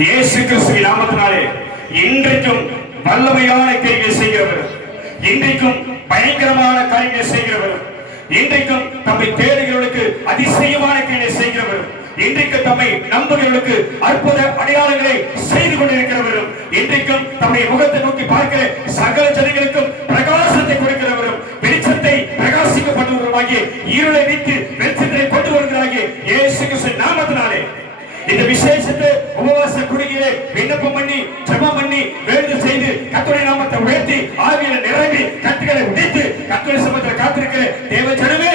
இயேசு கிறிஸ்துவின் நாமத்தினாலே இன்றைக்கும் வல்லமையான கிரியை செய்கிறவர், இன்றைக்கும் பயங்கரமான காரியங்களை செய்கிறவர், இன்றைக்கும் தம்மை தேடுகிறவர்களுக்கு அதிசயமான கிரியை செய்கிறவர், இன்றைக்கு தம்மை நம்புகிறவர்களுக்கு அற்புத அடையாளங்களை செய்து கொண்டிருக்கிறவரும், இன்றைக்கும் தம்முடைய முகத்தை நோக்கி பார்க்கிற சகல ஜனங்களுக்கும் பிரகாசத்தை கொடுக்கிறவரும், வெளிச்சத்தை பிரகாசிக்கப்படுவருமாகிய இருளை நீக்கி வெளிச்சத்தை கொண்டு வருகிறாகிய இயேசு கிறிஸ்துவின் நாமத்தினாலே இந்த விசேஷத்தை உபவாச குடியிலே விண்ணப்பம் பண்ணி ஜெபம் பண்ணி வேண்டுதல் செய்து கர்த்தருடைய நாமத்தை உயர்த்தி ஆவியில நிரம்பி கட்டுகளை உடைத்து கர்த்தருடைய சமூகத்தில் காத்திருக்கிற தேவ ஜனமே,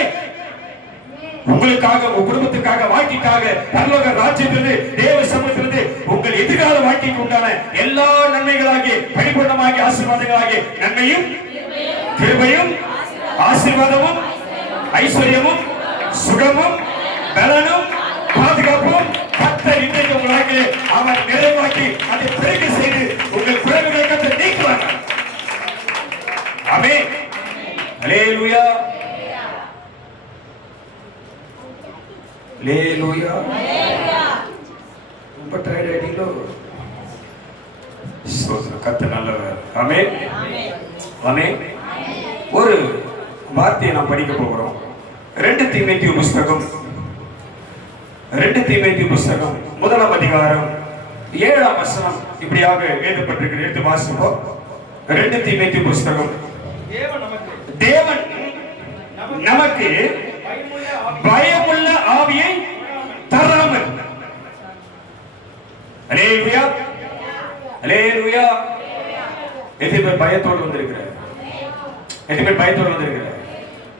உங்களுக்காக உங்கள் குடும்பத்துக்காக வாழ்க்கைக்காக பரலோக ராஜ்யத்திலிருந்து தேவ சமூகத்திலிருந்து உங்கள் எதிர்கால வாழ்க்கைக்கு உண்டான எல்லா நன்மைகளாகிய பரிபூர்ணமாகிய ஆசீர்வாதங்களாகிய நன்மையும் கிருபையும் ஆசீர்வாதமும் ஐஸ்வர்யமும் சுகமும் பலனும் பாதுகாப்பும் கர்த்தர் இன்றைக்கு உங்களுக்கு அவர் நிறைவாக்கி அதை பிறகு செய்து உங்கள் குறைவுகளை கர்த்தர் நீக்குவார். ஆமென். அல்லேலூயா. அல்லேலூயா. ரொம்ப டயர்ட் ஆயிட்டீங்களோ? கர்த்தர் நல்லவர். ஆமென். ஆமென். ஒரு வார்த்தையை நாம் படிக்க போகிறோம். 2 தீமோத்தேயு புத்தகம் 2 தீமோத்தேயு புத்தகம் 1ஆம் அதிகாரம் 7ஆம் வசனம் இப்படியாக எழுதப்பட்டிருக்கிறது. எடுத்து வாசிப்போம். 2 தீமோத்தேயு புத்தகம். தேவன் நமக்கு பயமுள்ள ஆவியை தராமல், அல்லேலூயா அல்லேலூயா, எத்தனை பேர் பயத்தோடு வந்திருக்கிறார்? எத்தனை பேர் பயத்தோடு வந்திருக்கிறார்?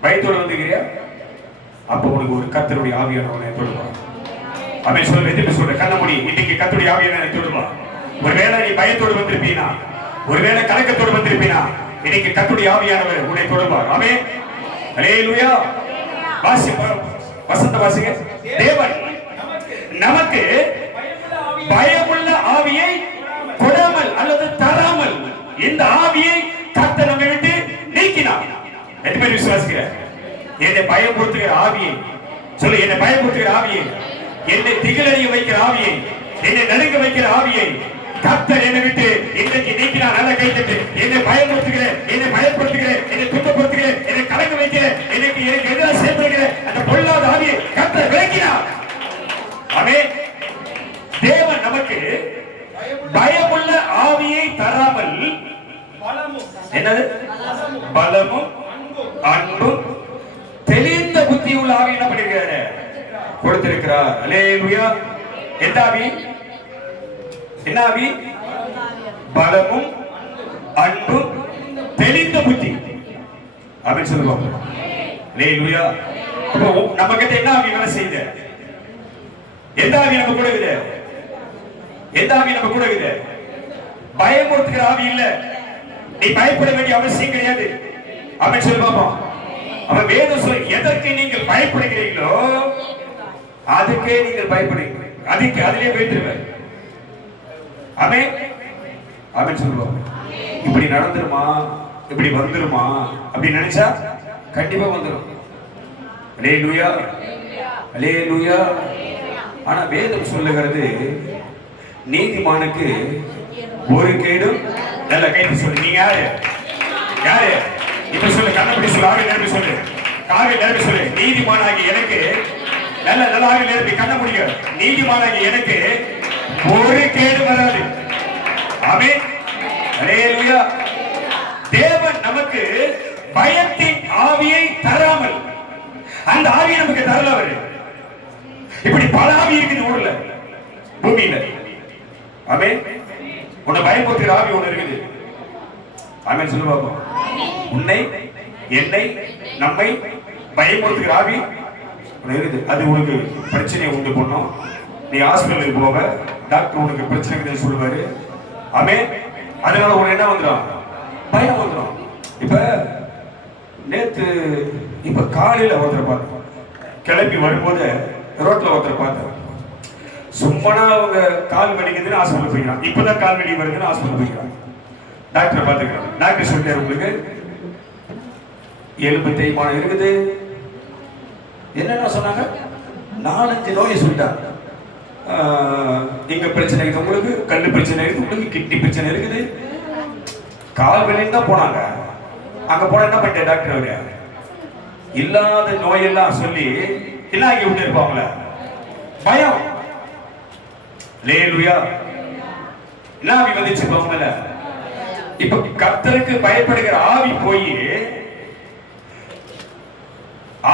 பயத்தோடு வந்திருக்கிறியா? அப்போ உனக்கு ஒரு கர்த்தருடைய ஆவியானவனை தொடுவார். அவன் சொல்ல எதிர்ப்பு சொல்ற கண்ண முடி, இன்னைக்கு கர்த்தருடைய ஆவியானவனை தொடுவா. ஒருவேளை நீ பயத்தோடு வந்திருப்பீனா, ஒருவேளை கலக்கத்தோடு வந்திருப்பீனா, இன்னைக்கு கர்த்தருடைய ஆவியானவர் உன்னை தொடுவார். ஆமென். அல்லேலூயா. வசந்த வாசிங்க. தேவன் நமக்கு பயமுள்ள ஆவியை கொடாமல் அல்லது தராமல் இந்த ஆவியை கர்த்தர் நம்மை விட்டு நீக்கினார். எத்தனை பேர் விசுவாசிக்கிறார்? என்னை பயமுறுத்துகிற ஆவியை சொல்லு, என்னை பயமுறுத்துகிற ஆவியை, என்னை திகிலறிய வைக்கிற ஆவியை, என்னை நடுங்க வைக்கிற ஆவியை கர்த்தர் என்னை விட்டு இன்றைக்கு நீக்கினார். நல்ல கைத்தட்டு. என்னை பயமுறுத்துகிற, என்னை பயப்படுத்துகிற, என்னை துன்பப்படுத்துகிற, என்னை கலங்க வைக்கிற, எனக்கு எதிராக செயல்படுகிற அந்த பொல்லாத ஆவியை கர்த்தர் விலக்கினார். ஆமென். தேவன் நமக்கு பயமுள்ள ஆவியை தராமல் என்னது? பலமும் அன்பும் தெளிந்த புத்தியுள்ள ஆவி என்ன பண்ணிருக்கிறாரு? கொடுத்திருக்கிறார். அல்லேலூயா. எந்த ஆவி? என்ன ஆவி? பலமும் அன்பும் தெளிந்த புத்தி. அப்படின்னு சொல்லுவாங்க. அல்லேலூயா. அப்போ நம்ம கிட்ட என்ன ஆவி வேலை செய்யுது? எந்த ஆவி நம்ம கூட இருக்குது? எந்த ஆவி நம்ம கூட இருக்குது? பயமுறுத்துகிற ஆவி இல்ல. நீ பயப்பட வேண்டிய அவசியம் கிடையாது. அப்படின்னு சொல்லி பார்ப்போம். அவன் வேதம் சொல்லி எதற்கு நீங்கள் பயப்படுகிறீர்களோ அதுக்கே நீங்கள் பயப்படுகிறீர்கள், அதுக்கு அதிலே போயிட்டுருவேன். ஆமென். ஆமென் சொல்லுவாங்க. இப்படி நடந்துருமா, இப்படி வந்துருமா அப்படி நினைச்சா கண்டிப்பா வந்துடும். அல்லேலூயா அல்லேலூயா. ஆனா வேதம் சொல்லுகிறது நீதிமானுக்கு ஒரு கேடும். நல்ல கைது சொல்லு. நீங்க யாரு? யாரு? இப்ப சொல்லு. கண்ணப்படி சொல்லு. ஆவி நிரம்பி சொல்லு. காவி நிரம்பி சொல்லு. நீதிமானாகி எனக்கு நல்ல நல்ல ஆவி நிரம்பி கண்ண முடியும். நீதிமானாகி எனக்கு ஒரு கேடு வராது. ஆமென். அல்லேலூயா. தேவன் நமக்கு பயத்தின் ஆவியை தராமல், அந்த ஆவியை நமக்கு தரல. அவரு இப்படி பல ஆவி இருக்குது ஊர்ல, பூமியில. ஆமென். உன்னை பயமுறுத்துகிற ஆவி ஒண்ணு இருக்குது. ஆமென் சொல்லு பாப்போம். உன்னை, என்னை, நம்மை பயமுறுத்துகிற ஆவி இருக்குது. அது உனக்கு பிரச்சனையை உண்டு பண்ணும். நீ ஹாஸ்பிட்டலுக்கு போவ, டாக்டர் உனக்கு பிரச்சனை சொல்லுவாரு. ஆமென். அதனால உனக்கு என்ன வந்துடும்? பயம் வந்துடும். இப்ப நேத்து இப்ப காலையில ஒருத்தர் பார்த்தேன், கிளம்பி வரும்போது ரோட்ல ஒருத்தர் பார்த்தேன். சும்மானா அவங்க கால் வலிக்குதுன்னு ஹாஸ்பிட்டல் போய்க்கிறான். இப்பதான் கால் வலி வருதுன்னு ஹாஸ்பிட்டல் போய்க்கிறான். டாக்டர் பார்த்துக்கிறான். டாக்டர் சொல்லிட்டாரு, உங்களுக்கு எலும்பு தேய்மானம் இருக்குது. என்னென்ன சொன்னாங்க? 4-5 நோயை சொல்லிட்டாங்க. இங்க பிரச்சனை இருக்குது உங்களுக்கு, கண்ணு பிரச்சனை இருக்குது உங்களுக்கு, கிட்னி பிரச்சனை இருக்குது, கால் வலின்னு தான் போனாங்க. அங்க போன என்ன பண்ணிட்ட டாக்டர் அவரு இல்லாத நோயெல்லாம் சொல்லி இல்லாக்கி விட்டு இருப்பாங்களே, பயம். லேலுயா ஆவி வந்துச்சு போங்கல. இப்ப கர்த்தருக்கு பயப்படுகிற ஆவி போய்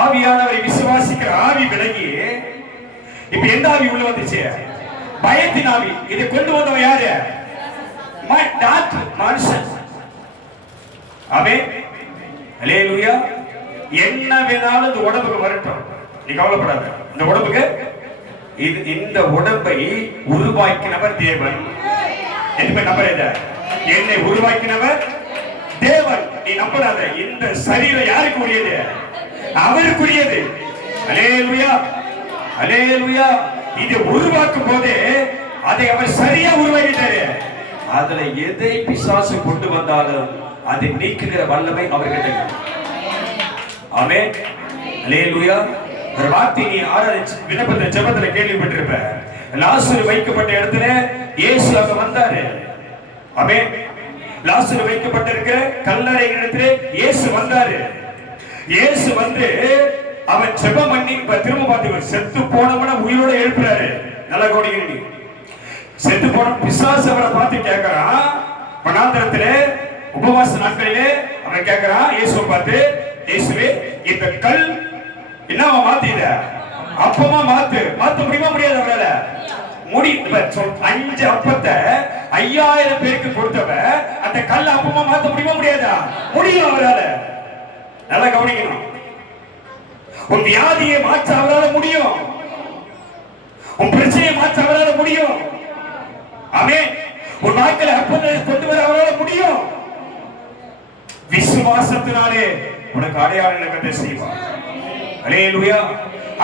ஆவியானவரை விசுவாசிக்கிற ஆவி விலகி இப்ப எந்த ஆவி உள்ள வந்துச்சு? பயத்தின் ஆவி. இதை கொண்டு வந்தவன் யாரு? டாக்டர், மனுஷன். ஆமென். அல்லேலூயா. என்ன வேணாலும் இந்த உடம்புக்கு வரட்டும், நீ கவலைப்படாத. இந்த உடம்புக்கு இந்த உடம்பை உருவாக்கினவர் தேவன். என்னை உருவாக்கினவர் தேவன். நீ நம்படாத. இந்த சரீரம் யாருக்கு உரியது? அவருக்குரியது. அல்லேலூயா, அல்லேலூயா. இது உருவாக்கும் போது அதை அவர் சரியா உருவாக்கிட்டாரு. அதுல எதை பிசாசு கொண்டு வந்தாலும் அதை நீக்குகிற வல்லமை அவர்கிட்ட. ஆமென். அல்லேலூயா. ஒரு வார்த்தை நீ விண்ணப்பத்துல ஜெபத்துல கேள்விப்பட்டிருப்ப. லாசரு வைக்கப்பட்ட இடத்துல இயேசு அங்க வந்தாரு. ஆமென். லாசரு வைக்கப்பட்டிருக்கிற கல்லறை இடத்துல இயேசு வந்தாரு. இயேசு வந்து அவன் ஜெபம் பண்ணி திரும்ப பார்த்து செத்து போனவன உயிரோட எழுப்புறாரு. நல்லா கவனிக்கிறீங்க. செத்து போன பிசாசு அவரை பார்த்து கேட்கிறான். வனாந்தரத்திலே உபவாச நாட்களிலே அவன் கேட்கிறான் இயேசுவை பார்த்து, இயேசுவே இந்த கல் என்னவா மாத்திட அப்பமா மாத்த முடியுமா? முடியாது அவரால. 5 அப்பத்தை 5000 பேருக்கு கொடுத்தவ அந்த கல் அப்பமா மாத்த முடியுமா? முடியாதா? முடியும் அவரால. நல்லா கவனிக்கணும். உன் வியாதியை மாற்ற அவரால முடியும். உன் பிரச்சனையை மாற்ற அவரால முடியும். ஆமென். உன் வாழ்க்கையில அற்புதத்தை கொண்டு வர அவரால முடியும். விசுவாசத்தினாலே உனக்கு அடையாளங்களை கண்டு செய்வார். அல்லேலூயா.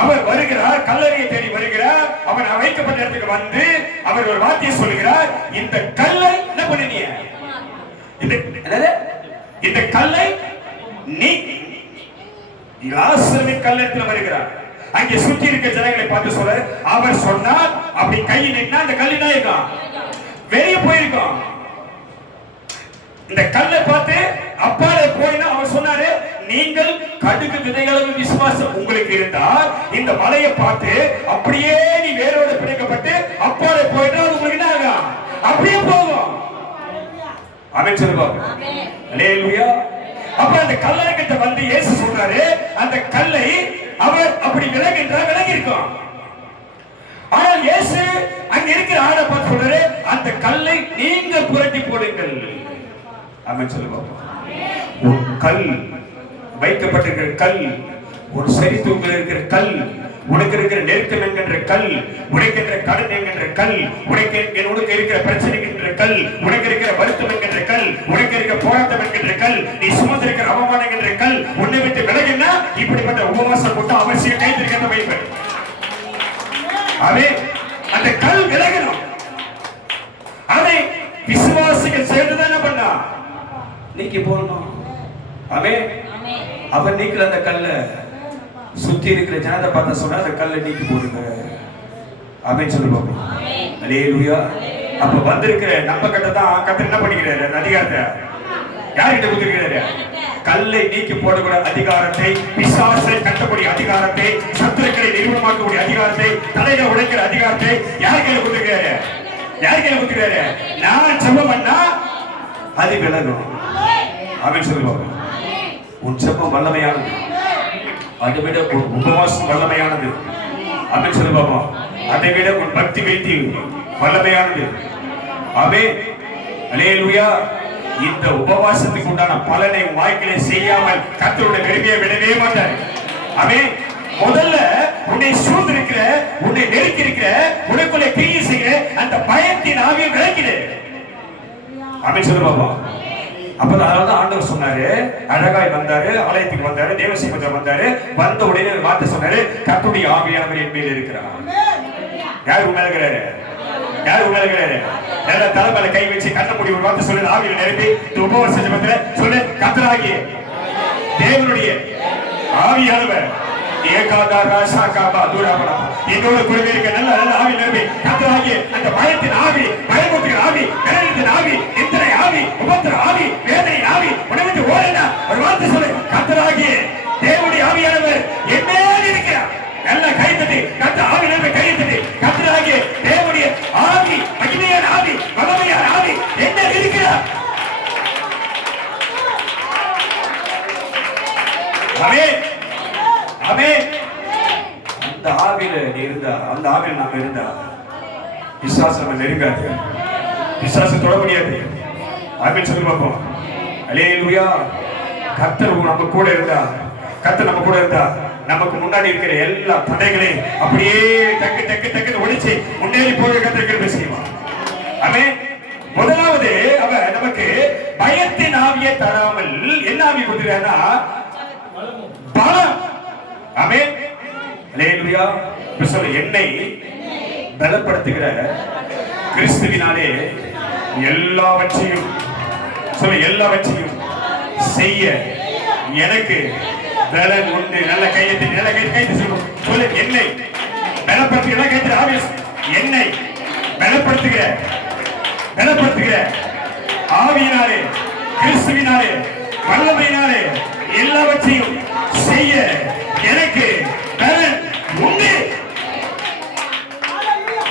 அவர் வருகிறார், கல்லறையை தேடி வருகிறார். அவன் வைக்கப்பட்ட இடத்துக்கு வந்து அவர் ஒரு வார்த்தையை சொல்லுகிறார். இந்த கல்லை என்ன பண்ணினீங்க? இந்த கல்லை நீ லாசருவின் கல்லறையில் வருகிறார். அங்கே சுற்றி இருக்க ஜனங்களை பார்த்து சொல்ற. அவர் சொன்னார் அப்படி கையை நீட்டினா அந்த கல் என்ன இருக்கும்? வெளியே போயிருக்கும். இந்த கல்லை பார்த்து அப்பாலே போயினா அவர் சொன்னாரு, நீங்கள் கடுகு விதைகளவு விசுவாசம் உங்களுக்கு இருந்தால் இந்த மலையை பார்த்து அப்படியே நீ வேரோட பிணைக்கப்பட்டு அப்பாலே போயிட்டா உங்களுக்கு என்ன ஆகும்? அப்படியே போகும். ஆமென் சொல்லுவாங்க. அல்லேலூயா. அப்ப அந்த கல்லறை கிட்ட வந்து இயேசு சொல்றாரு, அந்த கல்லை அவர் அப்படி விலகின்றார், விலகி இருக்கும். ஆனால் இயேசு அங்க இருக்கிற ஆளை பார்த்து சொல்றாரு, அந்த கல்லை நீங்க புரட்டி போடுங்கள். ஆமென் சொல்லுவாங்க. ஒரு கல் வைக்கப்பட்டிருக்கிற கல், ஒரு சரி தூக்கில் இருக்கிற கல், உனக்கு இருக்கிற நெருக்கம் என்கின்ற கல், உனக்கு இருக்கிற கடன் என்கின்ற கல், உனக்கு இருக்கிற பிரச்சனை என்கின்ற கல், உனக்கு இருக்கிற வருத்தம் என்கின்ற கல், உனக்கு இருக்கிற போராட்டம் என்கின்ற கல், நீ சுமந்திருக்கிற அவமானம் என்கின்ற கல் உன்னை விட்டு விலகினா இப்படிப்பட்ட உபவாசம் கூட்டம் அவசியம் கைத்திருக்கிற வைப்பேன். ஆமென். அந்த கல் விலகணும். அதை விசுவாசிகள் சேர்ந்துதான் என்ன பண்ணா நீக்கி போடணும். ஆமென். அவர் நீக்கல அந்த கல்ல. சுத்தி இருக்கிற ஜனத்தை பார்த்து சொன்னா அந்த கல்லை நீக்கி போடுங்க. ஆமென் சொல்லுவோம். அல்லேலூயா. அப்ப வந்திருக்கிற நம்ம கிட்ட தான் கர்த்தர் என்ன பண்ணிக்கிறாரு? அந்த அதிகாரத்தை யார்கிட்ட கொடுத்திருக்கிறாரு? கல்லை நீக்கி போடக்கூடிய அதிகாரத்தை, பிசாசை கட்டக்கூடிய அதிகாரத்தை, சத்துருக்களை நிர்மூலமாக்கக்கூடிய அதிகாரத்தை, தலையில உடைக்கிற அதிகாரத்தை யார் கையில கொடுத்திருக்கிறாரு? யார் கையில கொடுத்திருக்கிறாரு? நான் ஜெபம் பண்ணா அது விலகும். ஆமென் சொல்லுவாங்க. உன் ஜெபம் வல்லமையானது, அதை விட உன் உபவாசம் வல்லமையானது. ஆமென் சொல்லுவாங்க. அதை விட உன் பக்தி வைத்தி வல்லமையானது. ஆமென். அல்லேலூயா. இந்த உபவாசத்துக்கு உண்டான பலனை வாழ்க்கையில செய்யாமல் கர்த்தருடைய பெருமையை விடவே மாட்டார். ஆமென். முதல்ல உன்னை சூழ்ந்திருக்கிற, உன்னை நெருக்கி இருக்கிற, உனக்குள்ளே கிரியை செய்கிற அந்த பயத்தின் ஆவியை விலக்கிடு. ஆமென் சொல்லுவாங்க. அப்பதான் ஆண்டவர் சொன்னாரு, அழகாய் வந்தாரு, ஆலயத்துக்கு வந்தாரு, தேவசேவகர் வந்தாரு. வந்த உடனே வார்த்தை சொன்னாரு, கர்த்தருடைய ஆவியானவர் என் மேல் இருக்கிறார். யார் உண்மையில இருக்கிறாரு? யார் உண்மையில இருக்கிறாரு? எல்லா தலைமையில கை வச்சு கண்ண முடி ஒரு வார்த்தை சொல்லு. ஆவியில நிரப்பி உபவாச ஜெபத்துல சொல்லு, கர்த்தராகிய தேவனுடைய ஆவியானவர் ஏகாதா ராசா காபா தூராபனா என்னோட கூடவே இருக்க நல்ல நல்ல ஆவியில நிரப்பி கர்த்தராகிய அந்த பய பிசாசு நம்ம நெருங்காது, பிசாசு தொட முடியாது. ஆமென் சொல்லி பார்ப்போம். அல்லேலூயா. கர்த்தர் நம்ம கூட இருந்தா, கர்த்தர் நம்ம கூட இருந்தா நமக்கு முன்னாடி இருக்கிற எல்லா தடைகளையும் அப்படியே டக்கு டக்கு டக்குன்னு ஒழிச்சு முன்னேறி போய் கர்த்தர் கிருபை செய்வார். ஆமென். முதலாவது அவர் நமக்கு பயத்தின் ஆவியை தராமல் என்ன ஆவி கொடுக்கிறார்னா பலம். ஆமென். அல்லேலூயா. சொல்ல என்னை பலப்படுத்துகிற கிறிஸ்துவினாலே எல்லாவற்றையும் சொல்ல எல்லாவற்றையும் செய்ய எனக்கு பலன் உண்டு. நல்ல கையெழுத்து, நல்ல கையெழுத்து சொல்லும். சொல்லு என்னை பலப்படுத்துகிற கையெழுத்து ஆவிஸ் என்னை பலப்படுத்துகிற ஆவியினாலே கிறிஸ்துவினாலே வல்லமையினாலே எல்லாவற்றையும் செய்ய எனக்கு பலன் உண்டு.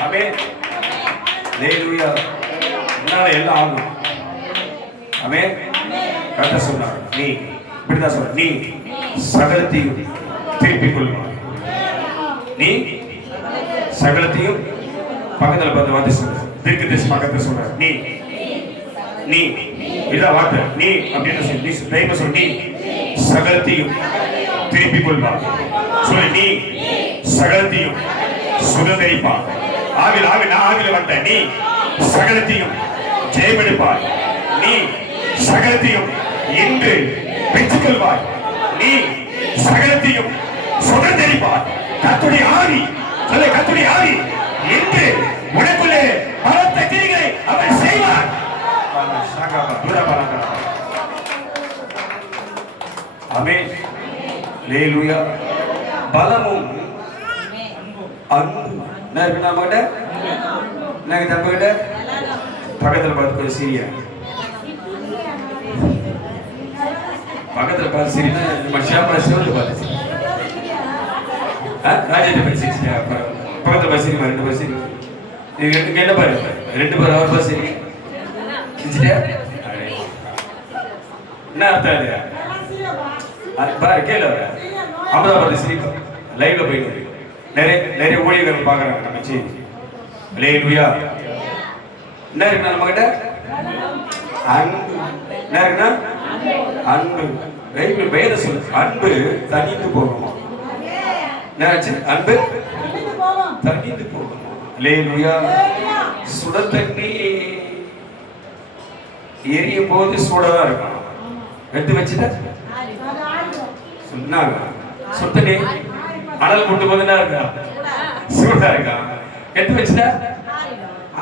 ஆமென். அல்லேலூயா. என்னால எல்லாம் ஆகும். ஆமென். கர்த்தர் சொன்னார், நீ இப்படிதான் சொல்ற, நீ சகலத்தையும் திருப்பிக் கொள்வாய். நீ சகலத்தையும் பக்கத்துல பார்த்து வார்த்தை சொல்ற, தீர்க்க தரிசனமா கர்த்தர் சொல்றார், நீ நீ இதான் வார்த்தை, நீ அப்படின்னு சொல்லி நீ தைரியமா சொல், நீ சகலத்தையும் திருப்பிக் கொள்வாய். சொல்லு, நீ சகலத்தையும் சுதந்திரிப்பாய். ஆவில நான் ஆவில வந்தேன். நீ சகலத்தையும் ஜெயமெடுப்பாய். நீ சகலத்தையும் இன்று பெற்றுக் கொள்வாய். நீ சகலத்தையும் சுதந்திரிப்பாய். கர்த்தருடைய ஆவி சொல்ல, கர்த்தருடைய ஆவி இன்று உனக்குள்ளே பலத்த கிரிகளை அவர் செய்வார். ஆமென். அல்லேலூயா. பலமும் அன்பும் நம்மகிட்ட நாங்க தம்பிகிட்ட பக்கத்துல பார்த்து கொஞ்சம் சிரியா, பக்கத்துல பார்த்து சிரினா நம்ம ஷாப்பா சிவந்து பார்த்து ராஜேந்திர பற்றி சிரிச்சியா, பக்கத்துல பார்த்து சிரிமா, ரெண்டு பேர் சிரி, நீங்க என்ன பாரு, ரெண்டு பேர் அவர் பார்த்து சிரி என்ன அர்த்தம் அது பாரு, கேளு அமதாபாத் சிரிப்பா லைவ்ல போயிட்டு நிறைய ஊழியர்கள் பாக்குறாங்க நம்ம செய்தி. அல்லேலூயா. என்ன இருக்குன்னா நம்ம கிட்ட அன்பு. என்ன இருக்குன்னா அன்பு. பைபிள் வேத சொல்லு, அன்பு தனித்து போகணுமா? என்னாச்சு? அன்பு தனித்து போகணும். அல்லேலூயா. சுட தண்ணி எரியும் போது சூடதான் இருக்கும். எடுத்து வச்சுட்டா சொன்னாங்க சுத்தனே அனல் கொண்டு போது என்ன இருக்கா? சூடா இருக்கா? எடுத்து வச்சுட்டா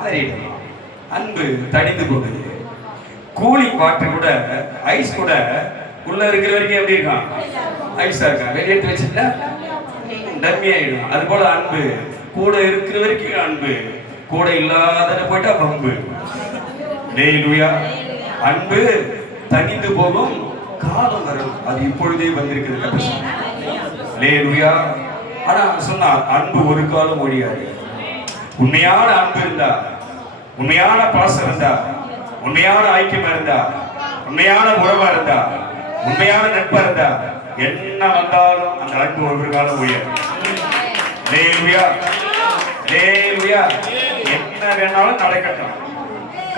ஆறிடும். அன்பு தனிந்து போகுது. கூலிங் வாட்டர் கூட, ஐஸ் கூட உள்ள இருக்கிற வரைக்கும் எப்படி இருக்கான்? ஐஸா இருக்கா. வெளியே எடுத்து வச்சுட்டா டம்மியாயிடும். அது போல அன்பு கூட இருக்கிற வரைக்கும் அன்பு, கூட இல்லாத போயிட்டா பம்பு. அல்லேலூயா. அன்பு தனிந்து போகும், காலம் வரும், அது இப்பொழுதே வந்திருக்கிறது. அல்லேலூயா. ஆனா சொன்னா அன்பு ஒரு காலம் ஒழியாது. உண்மையான அன்பு இருந்தா, உண்மையான பாசம் இருந்தா, உண்மையான ஐக்கியம் இருந்தா, உண்மையான உறவா இருந்தா, உண்மையான நட்பா இருந்தா, என்ன வந்தாலும் அந்த அன்பு ஒரு காலம் ஒழியாது. அல்லேலூயா. அல்லேலூயா. என்ன வேணாலும் நடக்கட்டும்.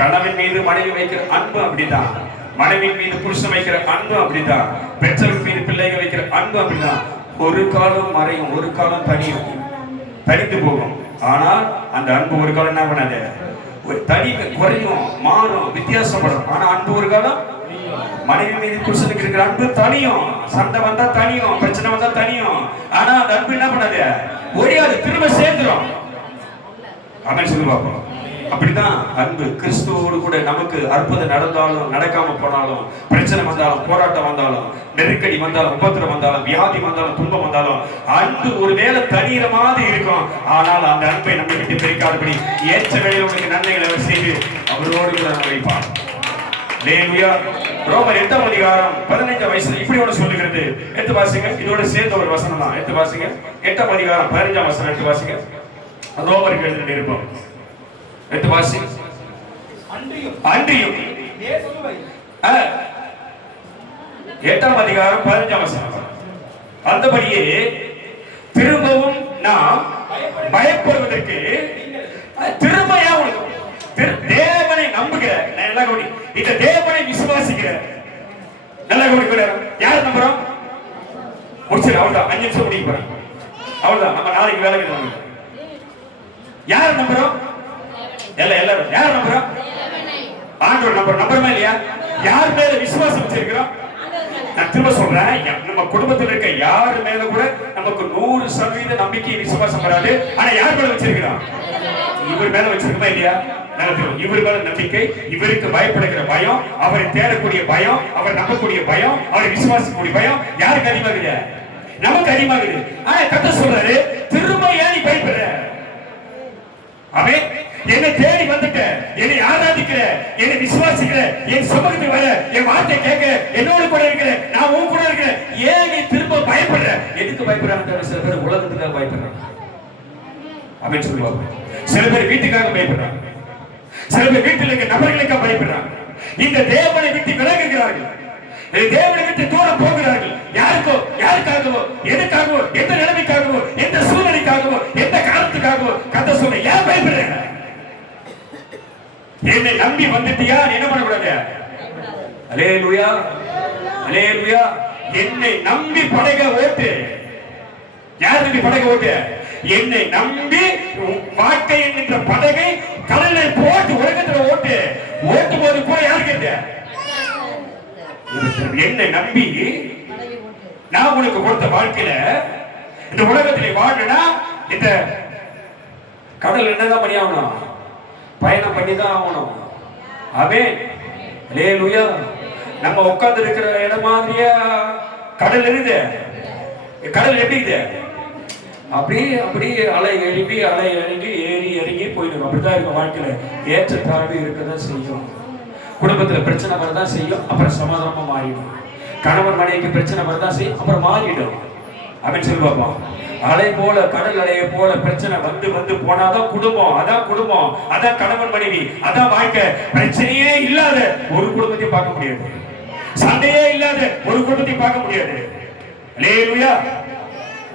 கணவன் மீது மனைவி வைக்கிற அன்பு அப்படிதான், மனைவின் மீது புருஷன் வைக்கிற அன்பு அப்படிதான், பெற்றோர் மீது பிள்ளைகள் வைக்கிற அன்பு அப்படிதான். ஒரு காலம் மறையும், ஒரு காலம் தனியும், தனித்து போகும். ஆனால் அந்த அன்பு ஒரு காலம் என்ன பண்ணாது? ஒரு தனி குறையும், மாறும், வித்தியாசப்படும். ஆனா அன்பு ஒரு காலம், மனைவி மீது புருஷனுக்கு இருக்கிற அன்பு தனியும், சண்டை வந்தா தனியும், பிரச்சனை வந்தா தனியும். ஆனா அந்த அன்பு என்ன பண்ணாது? ஒழியாது, திரும்ப சேர்ந்துடும். அப்படின்னு சொல்லி பார்ப்போம். அப்படிதான் அன்பு. கிறிஸ்துவோடு கூட நமக்கு அற்புதம் நடந்தாலும் நடக்காம போனாலும், பிரச்சனை வந்தாலும், போராட்டம் வந்தாலும், நெருக்கடி வந்தாலும், உபத்திரம் வந்தாலும், வியாதி வந்தாலும், துன்பம் வந்தாலும், அன்பு ஒருவேளை தனியிற மாதிரி இருக்கும். ஆனால் அந்த அன்பை நம்ம விட்டு பிரிக்காதபடி ஏற்ற வேளையில் உங்களுக்கு நன்மைகளை அவர் செய்து அவரோடு கூட நம்ம வைப்பார். அல்லேலூயா. ரோமர் 8ஆம் அதிகாரம் 15ஆம் வசனம் இப்படி ஒன்று சொல்லுகிறது. எடுத்து வாசிங்க. இதோட சேர்ந்த ஒரு வசனம் தான். எடுத்து வாசிங்க. 8ஆம் அதிகாரம் 15ஆம் வசனம் எடுத்து வாசிங்க. ரோமருக்கு எழுதிட்டு இருப்போம். எடுத்து வாசி. அன்றியும் 8ஆம் அதிகாரம் 15ஆம் வசனம். அந்தபடியே திரும்பவும் நாம் பயப்படுவதற்கு திரும்ப கொடுக்கல. யார் நம்புறோம்? முடிச்சு அவ்வளவுதான். 5 நிமிஷம் முடிக்க போறேன். அவ்வளவுதான். நம்ம நாளைக்கு வேலைக்கு போகணும். யார் நம்புறோம்? எல்லாரும் யார் நம்புறோம்? ஆண்டவர் நம்புறோமா இல்லையா? யார் மேல விசுவாசம் வச்சிருக்கிறோம்? நான் திரும்ப சொல்றேன், நம்ம குடும்பத்தில் இருக்க யாரு மேல கூட நமக்கு 100% நம்பிக்கை விசுவாசம் வராது. ஆனா யார் மேல வச்சிருக்கிறோம்? இவர் மேல வச்சிருக்கோமா இல்லையா? இவர் மேல நம்பிக்கை, இவருக்கு பயப்படுகிற பயம், அவரை தேடக்கூடிய பயம், அவர் நம்பக்கூடிய பயம், அவரை விசுவாசிக்கக்கூடிய பயம் யாருக்கு அதிகமாகுது? நமக்கு அதிகமாகுது. ஆனா கர்த்தர் சொல்றாரு, திரும்ப ஏன் நீ பயப்படுற? அவன் என்னை தேடி வந்துட்ட, என்னை ஆராதிக்கிற, என்னை விசுவாசிக்கிற, என் சமூகத்துக்கு வர, என் வார்த்தை கேட்க, என்னோட கூட இருக்கிற, நான் உன் கூட இருக்கிறேன், ஏன் நீ திரும்ப பயப்படுற? எதுக்கு பயப்படுறாங்க? சில பேர் உலகத்துக்காக பயப்படுறாங்க அப்படின்னு சொல்லுவாங்க. சில பேர் வீட்டுக்காக பயப்படுறாங்க. சில பேர் வீட்டில் இருக்க நபர்களுக்காக பயப்படுறாங்க. இந்த தேவனை விட்டு விலகுகிறார்கள். தேவனை விட்டு தூரம் போகிறார்கள். யாருக்காகவோ, எதுக்காகவோ, எந்த நிலைமைக்காகவோ, எந்த சூழ்நிலைக்காகவோ, எந்த காரணத்துக்காகவோ. கர்த்தர் சொல்ற, ஏன் பயப்படுறேன்? என்னை நம்பி வந்துட்டியா? என்ன பண்ணக்கூடாது? அல்லேலூயா, அல்லேலூயா. என்னை நம்பி படக ஓட்டு. யார் நம்பி படக ஓட்டு? என்னை நம்பி வாழ்க்கை என்கின்ற படகை கடலில் போட்டு உலகத்தில் ஓட்டு. ஓட்டும் போது கூட யாரு கேட்ட? என்னை நம்பி நான் உனக்கு கொடுத்த வாழ்க்கையில இந்த உலகத்திலே வாழனா இந்த கடல் என்னதான் பண்ணி ஆகணும்? பயணம் பண்ணி தான் ஆகணும். ஆமென், அல்லேலூயா. நம்ம உட்கார்ந்து இருக்கிற இடம் மாதிரியா கடல் இருக்குது? கடல் எப்படி இருக்குது? அப்படி அலை எழுப்பி ஏறி இறங்கி போயிடும். அப்படிதான் இருக்கும் வாழ்க்கையில. ஏற்ற தாழ்வு இருக்கதான் செய்யும். குடும்பத்துல பிரச்சனை வரதான் செய்யும், அப்புறம் சமாதானமா மாறிடும். கணவன் மனைவிக்கு பிரச்சனை வரதான் செய்யும், அப்புறம் மாறிடும். அப்படின்னு சொல்லுவாப்பா. அலை போல, கடல் அலையை போல பிரச்சனை வந்து போனாதான் குடும்பம். அதான் குடும்பம், அதான் கணவன் மனைவி, அதான் வாழ்க்கை. பிரச்சனையே இல்லாத ஒரு குடும்பத்தையும் பார்க்க முடியாது. சண்டையே இல்லாத ஒரு குடும்பத்தையும் பார்க்க முடியாது. அல்லேலூயா,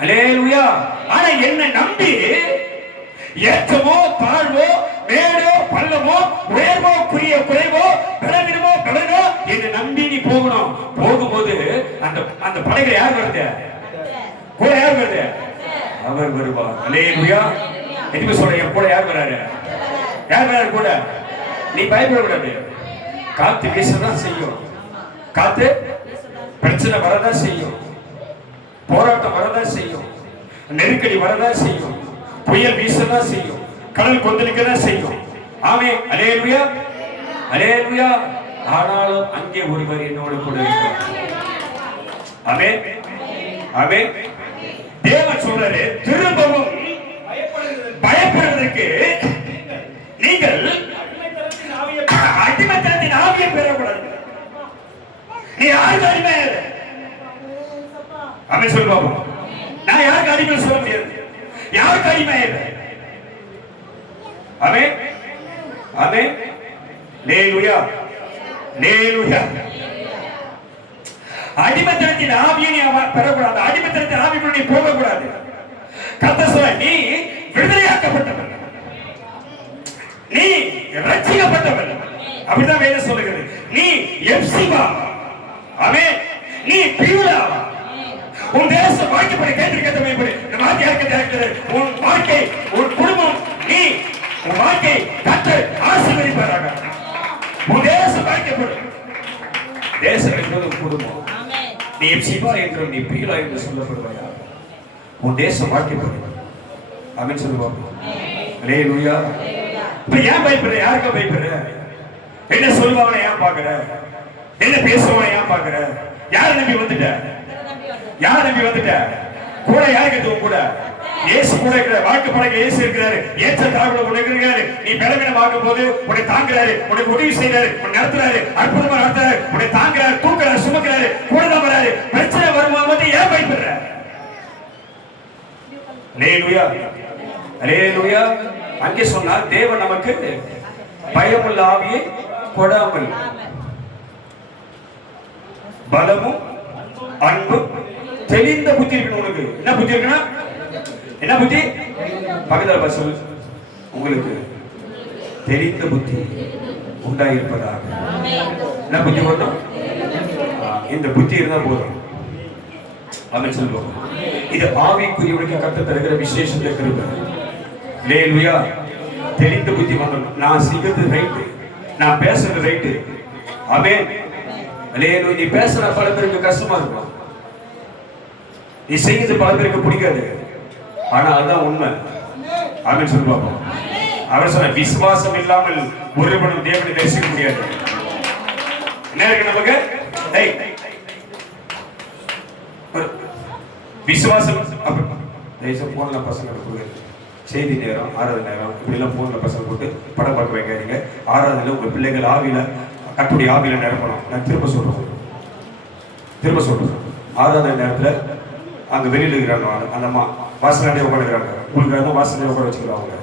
அல்லேலூயா. ஆனா என்னை நம்பி ஏற்றமோ தாழ்வோ, மேடோ பள்ளமோ, உயர்வோ குறைவோ, பலவீனமோ பலனோ, என்னை நம்பி நீ போகணும். போகும்போது அந்த படகுல யார் வருது? கூட யார் வருது? அவர் வருவார். அல்லேலூயா. எதுக்கு சொல்றேன்? என் கூட யார் வராரு? யார் வராரு கூட? நீ பயப்படக்கூடாது. காத்து வீசதான் செய்யும். காத்து பிரச்சனை வரதான் செய்யும். போராட்டம் வரதான் செய்யும். நெருக்கடி வரதான் செய்யும். புயல் வீசதான் செய்யும். கடல் கொந்தளிக்கதான் செய்யும். ஆமென், அல்லேலூயா, அல்லேலூயா. ஆனாலும் அங்கே ஒருவர் என்னோடு கூட இருக்கிறார். ஆமென், ஆமென். தேவன் சொல்றாரு, திரும்பவும் பயப்படுவதற்கு நீங்கள் அடிமைத்தனத்தின் ஆவியை பெறக்கூடாது. நீ யாருக்கு அடிமை? அவன் சொல்லுவாங்க, நான் யாருக்கு அடிமை சொல்ல முடியாது. யாருக்கு அடிமை? அவன் அவன் அல்லேலூயா, அல்லேலூயா. அடிமைத்தனத்தின் ஆவியை நீ பெறக்கூடாது. அடிமைத்தனத்தின் ஆவிக்குள் நீ போகக்கூடாது. கர்த்தர் சொல்ற, நீ விடுதலையாக்கப்பட்டவன், நீ ரட்சிக்கப்பட்டவன். அப்படிதான் வேதம் சொல்லுகிறது. நீ எப்சிபா, ஆமென், நீ பியூலா. உன் தேசம் வாழ்க்கைப்படி கேட்டிருக்கத்தமை இந்த வாழ்க்கை உன் வாழ்க்கை, உன் குடும்பம், நீ உன் வாழ்க்கை கர்த்தர் ஆசீர்வதிப்பாராக. உன் தேசம் வாழ்க்கைப்படும். தேசம் என்பது குடும்பம். நீ சிவா என்றும் நீ பீலா என்று சொல்லப்படுவாயா? உன் தேசம் வாழ்க்கைப்படும். ஆமென் சொல்லுவாங்க. அல்லேலூயா. இப்ப ஏன் பயப்படுற? யாருக்கா பயப்படுற? என்ன சொல்லுவாங்க ஏன் பாக்குற? என்ன பேசுவாங்க ஏன் பாக்குற? யார நம்பி வந்துட்ட? யார நம்பி வந்துட்ட? கூட யாருக்கு கூட இயேசு கூட இருக்கிற வாழ்க்கை படகு இயேசு இருக்கிறாரு. ஏற்ற தாழ்வுல உனக்கு இருக்கிறாரு. நீ பலவீனமாகும் போது உன்னை தாங்குறாரு, உனக்கு உதவி செய்யறாரு, உன்னை நடத்துறாரு, அற்புதமா நடத்துறாரு, உன்னை தாங்குறாரு, தூக்குறாரு, சுமக்கிறாரு, கூட தான் வராரு. பிரச்சனை வரும்போது மட்டும் ஏன் பயப்படுற? அல்லேலூயா, அல்லேலூயா. அங்கே சொன்னார், தேவன் நமக்கு பயமுள்ள ஆவியை கொடாமல் பலமும் அன்பும் தெளிந்த புத்தி இருக்கணும். உனக்கு என்ன புத்தி இருக்குன்னா, என்ன புத்தி? பக்கத்துல பஸ் உங்களுக்கு தெளிந்த புத்தி உண்டாயிருப்பதாக. என்ன புத்தி வரணும்? இந்த புத்தி இருந்தா போதும். அவன் சொல்லுவோம், இது ஆவிக்குரியவனுக்கு கத்த தருகிற விசேஷத்தை கிருபை. அல்லேலூயா. தெளிந்த புத்தி வரணும். நான் செய்கிறது ரைட்டு, நான் பேசுறது ரைட்டு. ஆமென். அல்லேலூயா. நீ பேசுற பல பேருக்கு கஷ்டமா இருக்கும், நீ செய்யறது பல பேருக்கு பிடிக்காது, ஆனா அதுதான் உண்மை. ஆமென் சொல்லு பாப்போம். அவர் சொன்ன விசுவாசம் இல்லாமல் ஒருவனும் தேவனை தரிசிக்க முடியாது. என்ன இருக்கு நமக்கு? விசுவாசம். போன்ல பசங்க செய்தி நேரம், ஆராதனை நேரம், இப்படி எல்லாம் போன்ல பசங்க போட்டு படம் பார்க்க வைக்காதீங்க. ஆராதனையில உங்க பிள்ளைகள் ஆவியில கத்துடைய ஆவியில நிரப்பணும். நான் திரும்ப சொல்றேன். ஆராதனை நேரத்துல அங்க வெளியில இருக்கிறாங்க, அந்த அம்மா வாசலாண்டே உட்காந்துக்கிறாங்க. உங்களுக்கு வாசலே உட்கார வச்சுக்கிறாங்க.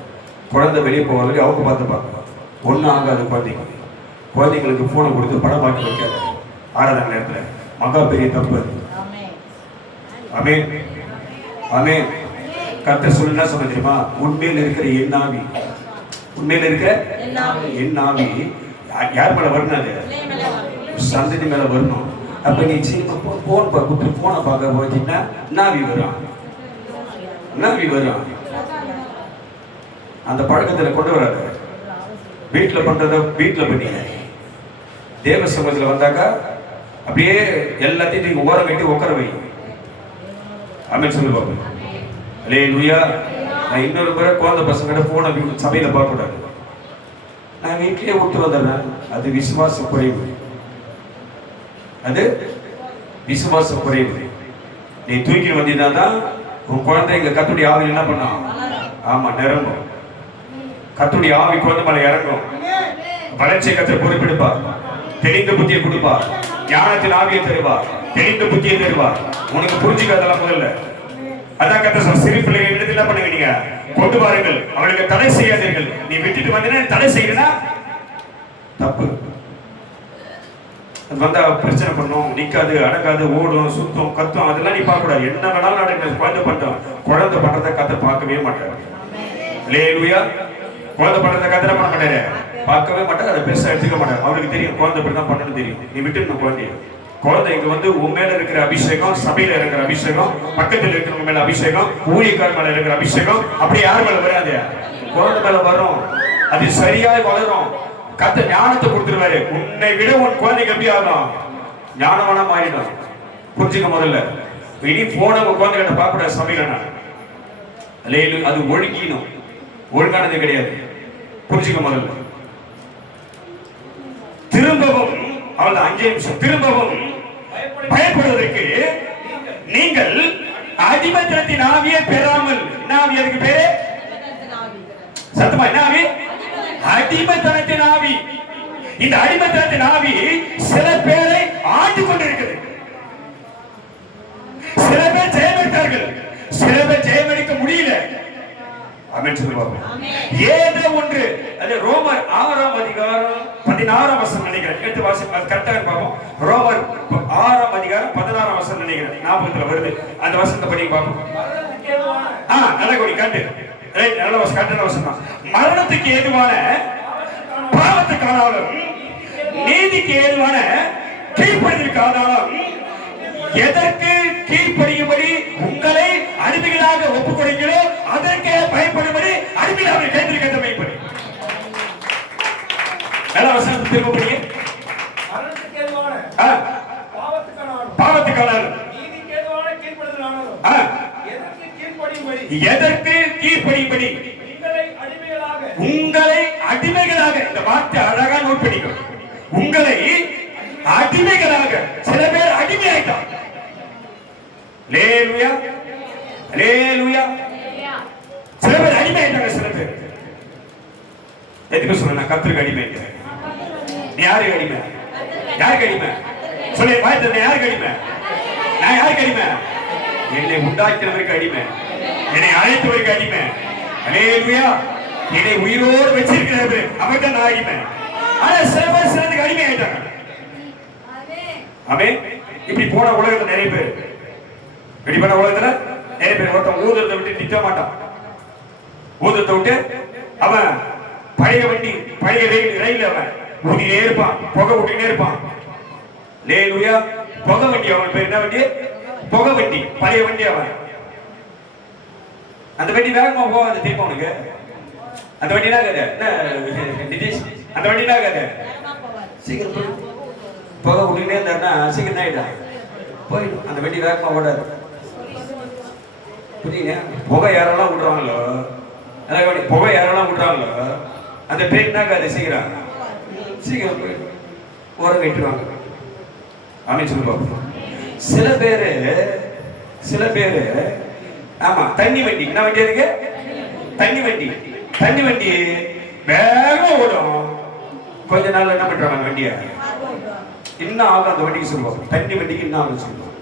குழந்தை வெளியே போவாங்க, அவங்க பார்த்துப்பாங்க. ஒன்றும் ஆகாது. குழந்தைங்களுக்கு போனை கொடுத்து படம் பார்க்க வைக்காது ஆராதனை நேரத்தில். மகா பெரிய தப்பு. ஆமென். ஆமென். கர்த்தர் சொல்லுன்னா சொன்ன தெரியுமா? உண்மையில் இருக்கிற என்னாவி, உண்மையில் இருக்கிற என்னாவி யார் மேல வரணும்? அது சந்ததி மேல வரணும். அப்ப நீ போன் பார்த்து போனை பார்க்க போச்சீங்கன்னா நாவி வரும். அந்த பழக்கத்துல கொண்டு வராது. வீட்டுல பண்றத வீட்டுல பண்ணீங்க, தேவ சமூகத்துல வந்தாக்கா அப்படியே எல்லாத்தையும் நீங்க ஓரம் கட்டி உட்கார வை. ஆமென் சொல்லு பாப்போம். அல்லேலூயா. நான் இன்னொரு முறை குழந்தை பசங்கிட்ட போன சபையில பார்க்க கூடாது, நான் வீட்லயே விட்டு வந்துடுறேன். அது விசுவாச குறைவு. நீ தூக்கி வந்தீங்கன்னா உன் குழந்தை இங்க கத்துடைய ஆவி என்ன பண்ணா? ஆமா, நிரம்பும். கத்துடைய ஆவி குழந்தை மேல இறங்கும். வளர்ச்சியை கத்திர பொறுப்பெடுப்பா, தெளிந்த புத்தியை கொடுப்பா, ஞானத்தின் ஆவியை தருவா, தெளிந்த புத்தியை தருவா. உனக்கு புரிஞ்சுக்காதெல்லாம் முதல்ல. அதான் கத்த சிறு பிள்ளைகள் எடுத்து என்ன பண்ணுங்க, நீங்க கொண்டு வாருங்கள், அவளுக்கு தடை செய்யாதீர்கள். நீ விட்டுட்டு வந்தீங்கன்னா தடை செய்யறா தப்பு. வந்தா பிரச்சனை பண்ணும், நிக்காது, அடக்காது, ஓடும், சுத்தம், கத்தும், அதெல்லாம் நீ பார்க்க கூடாது. என்ன வேணாலும் நடக்க. குழந்தை பண்றதை கத்த பார்க்கவே மாட்டாரு. அல்லேலூயா. குழந்தை பண்றதை கத்த பண்ண மாட்டாரு, பார்க்கவே மாட்டாரு. அதை பெருசா எடுத்துக்க மாட்டாரு. அவருக்கு தெரியும் குழந்தை இப்படிதான் பண்ணணும்னு தெரியும். நீ விட்டுட்டு குழந்தை இங்க வந்து உன் மேல இருக்கிற அபிஷேகம், சபையில இருக்கிற அபிஷேகம், பக்கத்தில் இருக்கிறவங்க மேல அபிஷேகம், ஊழியக்கார மேல இருக்கிற அபிஷேகம் அப்படி யார் மேல வராது? குழந்தை மேல வரும். அது சரியாய் வளரும். கத்த ஞானத்தை கொடுத்துருவாரு. உன்னை விட உன் குழந்தைக்கு எப்படி ஆகும்? ஞானவனா மாறிடும். புரிஞ்சுக்க முதல்ல. இனி போன உங்க குழந்தைகிட்ட பார்க்க கூடாது சபையில. அது ஒழுங்கினும் ஒழுங்கானது கிடையாது. புரிஞ்சுக்க முதல்ல. திரும்பவும் அவள் 5 நிமிஷம். திரும்பவும் பயப்படுவதற்கு நீங்கள் அடிமைத்தனத்தின் ஆவியை பெறாமல். என்ன ஆவி? அதுக்கு பேரு சத்தமா என்ன ஆவி? அடிமைத்தனத்தின் ஆவி. இந்த அடிமைத்தனத்தின் ஆவி சில பேரை ஆண்டு கொண்டிருக்கிறது. சில பேர் ஜெயமெடுத்தார்கள், சில பேர் ஜெயமெடுக்க முடியல. ஆமென் சொல்லுவாங்க. ஏதோ ஒன்று. அது ரோமர் 6ஆம் அதிகாரம் 16ஆம் வசனம் நினைக்கிறேன். எடுத்து வாசி, கரெக்டா பாப்போம். ரோமர் 6ஆம் அதிகாரம் 16ஆம் வசனம் நினைக்கிறேன். ஞாபகத்துல வருது. அந்த வசனத்தை படி பாப்போம். நல்ல கொடி காட்டு. நல்ல வசனம், கரெக்டான வசனம். மரணத்துக்கு ஏதுவான பாவத்துக்கானாலும் நீதிக்கு ஏதுவான கீழ்ப்படிதலுக்கானாலும் எதற்கு கீழ்ப்படியும்படி உங்களை அடிமைகளாக ஒப்புக் கொடுக்கிறோ அதற்கே பயப்படும்படி அடிமையாக கேட்டிருக்கிற பயப்படி. நல்ல வசனத்தை திரும்ப படிங்க. பாவத்துக்கானாலும் எதற்கு கீழ்ப்படியும்படி உங்களை அடிமைகளாக. இந்த வார்த்தை அழகா நோட் பண்ணிக்கணும். உங்களை அடிமைகளாக. சில பேர் அடிமையாயிட்டான். அல்லேலூயா, அல்லேலூயா. சில பேர் அடிமையாயிட்டாங்க. சில பேர் எதுக்கு சொல்றேன்? கர்த்தருக்கு அடிமையாயிட்டேன். நீ யாருக்கு அடிமை? யாருக்கு அடிமை? சொல்லி பாய்த்து. யாருக்கு அடிமை? நான் யாருக்கு அடிமை? என்னை உண்டாக்கினவருக்கு அடிமை, என்னை அழைத்தவருக்கு அடிமை. அல்லேலூயா. என்னை உயிரோடு வச்சிருக்கிறது அவர்தான் நான் அடிமை. ஆனா சில பேர் சிலதுக்கு அடிமை ஆயிட்டாங்க. ஆமென். இப்படி போன உலகத்துல நிறைய பேர், வெளிப்பட உலகத்துல நிறைய பேர். ஒருத்தன் ஊதத்தை விட்டு நிக்க மாட்டான். ஊதத்தை விட்டு அவன் பழைய வண்டி, பழைய ரயில் அவன் ஊதினே இருப்பான், புகை விட்டுனே இருப்பான். அல்லேலூயா. புகை வண்டி. அவன் பேர் என்ன வண்டி? புகை வண்டி. பழைய வண்டி அவன். அந்த வண்டி வேகமா போகாது தெரியுமா உனக்கு? அந்த வண்டினா என்ன நிதிஷ், அந்த வண்டினா சீக்கிரம் போய் புகை விட்டுக்கிட்டே இருந்தாருன்னா சீக்கிரம் தான் ஆயிடும், போயிடும். அந்த வண்டி வேகமா ஓடாது. புரியுங்க? புகை யாரெல்லாம் விடுறாங்களோ, புகை யாரெல்லாம் விடுறாங்களோ அந்த ட்ரெயின் என்ன சீக்கிரம் சீக்கிரம் போயிடும், ஓரம் கட்டுவாங்க. அப்படின்னு சொல்லுவாங்க. சில பேரு ஆமா தண்ணி வண்டி. என்ன வண்டி இருக்கு? தண்ணி வண்டி. தண்ணி வண்டி வேகமா ஓடும். கொஞ்ச நாள் என்ன பண்றாங்க வண்டிய இன்னும் ஆகும் அந்த வண்டிக்கு சொல்லுவாங்க. தண்ணி வண்டிக்கு இன்னும் ஆகும் சொல்லுவாங்க.